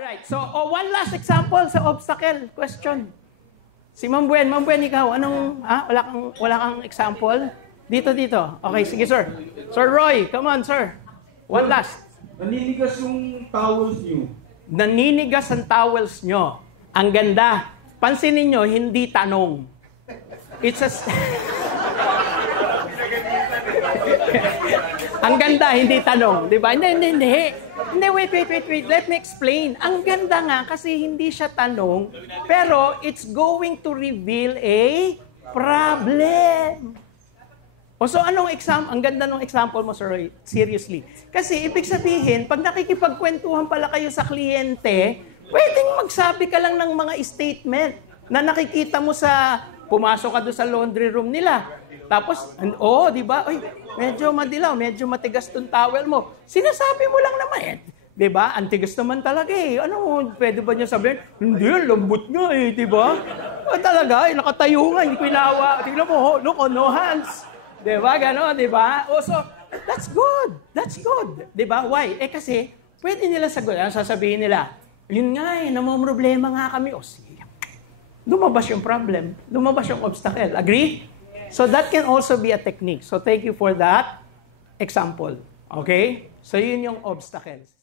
Alright, so one last example sa obstacle question. Si Ma'am Buen, ikaw, wala kang example? Dito. Okay, sige sir. Sir Roy, come on sir. One last. Naninigas yung towels nyo. Naninigas ang towels nyo. Ang ganda. Pansinin nyo, hindi tanong. It's a... Ang ganda, hindi tanong. Diba? Hindi. Wait. Let me explain. Ang ganda nga kasi hindi siya tanong, pero it's going to reveal a problem. So anong ang ganda ng example mo, sir? Seriously. Kasi ibig sabihin, pag nakikipagkwentuhan pala kayo sa kliyente, pwedeng magsabi ka lang ng mga statement na nakikita mo sa, pumasok ka doon sa laundry room nila. Tapos, di ba? Oy, medyo madilaw, medyo matigas tong towel mo. Sinasabi mo lang naman, di ba? Ang tigas naman talaga eh. Pwede ba niya sabihin? Hindi, lambot nga eh, di ba? Talaga, nakatayo nga, hindi ko inawa. Tingnan mo, look, no hands. Di ba? Gano'n, di ba? So, that's good. That's good. Di ba? Why? Kasi, pwede nila sasabihin nila, yun nga eh, namamroblema nga kami. Sige. Lumabas yung problem. Lumabas yung obstacle. Agree? So that can also be a technique. So thank you for that example. Okay? So yun yung obstacles.